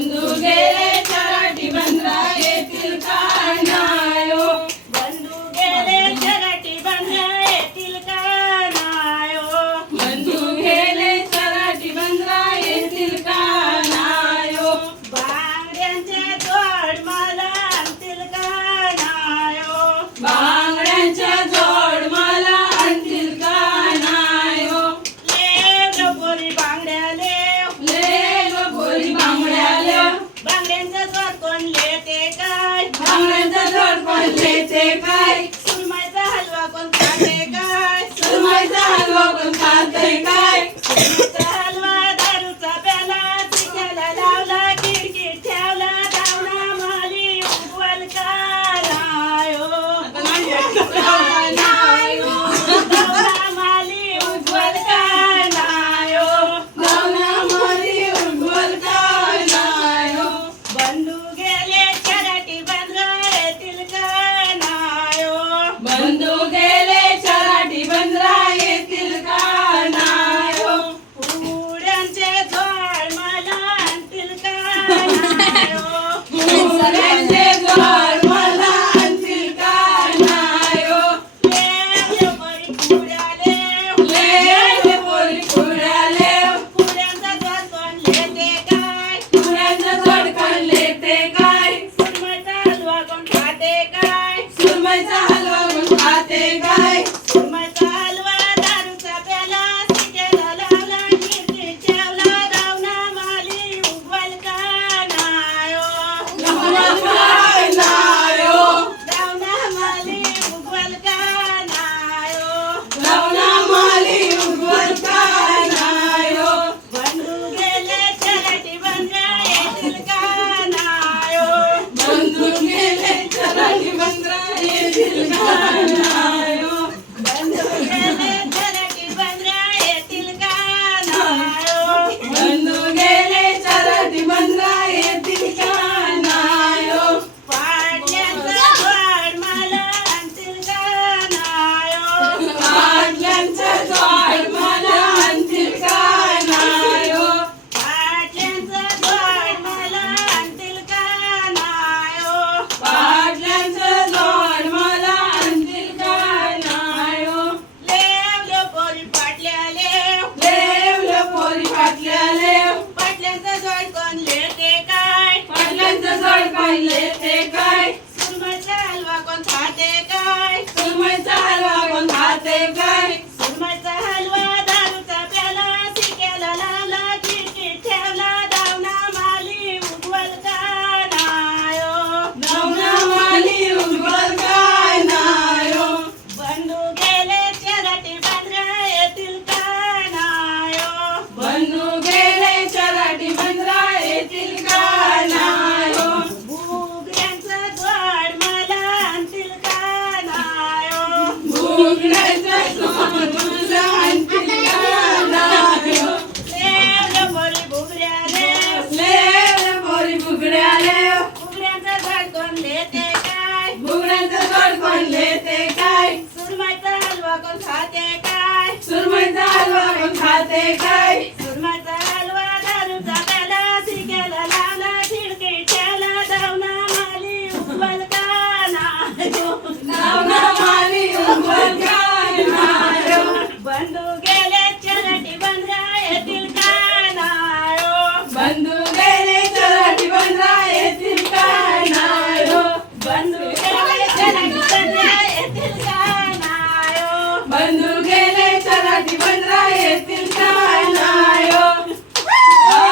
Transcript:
बंधू गेले चराठी बंदरा येतील का नायो बंधू गेले चराठी बंदरा येतील का नायो बंधू गेले चराठी बंदरा येतील का नायो बांगड्यांचे जोड मला आणतील का नायो बांगड्यांच्या जोड मला आणतील का नायो लेव ग पोरी बांगड्या लेव ले ग पोरी बांगड्या ले बांगड्यांचा जोड कोण लेते काय बांगड्यांचा जोड कोण लेते काय सुरमईचा हलवा कोण खाते काय सुरमईचा हलवा कोण खाते काय सुरमईचा हलवा दारूचा प्याला चिक्याला लावला खिडकीत ठेवला दावणा माली उगवल का नायो दावणा माली उगवल का नायो दावणा मारी उगवल का नायो बंधू गेले चराठी बंदरा येतील का नायो बंधू गेले चराठी बंदरा येतील का नायो उड्यांचे झोड मला आणतील का नायो फुलांचे झाड मला आणतील का नायो लेव पोरी पुड्या लेव ले पोरी पुड्या ले पुड्यांचा झोड कोण लेते काय फुलांचा झाड कोण लेते काय सुरमईचा हलवा कोण खाते काय सुरमईचा हलवा कोण खाते काय सुरमईचा हलवा दारूचा प्याला चिक्याला लावला खिडकीत ठेवला दावणा माली उगवल का नायो उगवल का नायो दावणा माली उगवल का नायो दावणा माली उगवल का नायो बंधू गेले चराठी बंदरा येतील का नायो बंधू गेले चराठी बंदरा येतील का नायो बंधू गेले चराठी बंदरा येतील का नायो बंधू गेले चराठी बंदरा येतील का नायो पाडल्यांचा झाड मला आणतील का नायो पाटलांचं झाड मला आणतील का नायो पाडल्यांचा झाड मला आणतील का नायो पाटलांचं झाड मला आणतील का नायो लेव पोरी पाटल्या लेव लेवलं पोरी पाटल्या लेव पाटल्यांचा झाड कोण लेते काय पाटलांचं झाड पाहिले ते काय सुरमईचा हलवा कोण खाते काय सुरमईचा हलवा कोण खाते काय सुरमईचा हलवा दारूचा प्याला चिक्याला लावला खिडकीत ठेवला दावणा माली उगवल का नायो दावणा माली उगवल काय नायो बंधू गेले चराठी बंदरा येतील का नायो बंधू गेले चराठी बंदरा येतील का नायो बुगड्यांचं झाड मला आणतील का नायो भुगड्याचं झाड मला आणतील का नायो लेव पोरी बुगड्या लेव लेवलं पोरी भुगड्या लेव बुगड्यांचं झाड कोण लेते काय भुगड्याचं झाड कोण लेते काय सुरमईचा हलवा कोण खाते काय सुरमईचा हलवा कोण खाते काय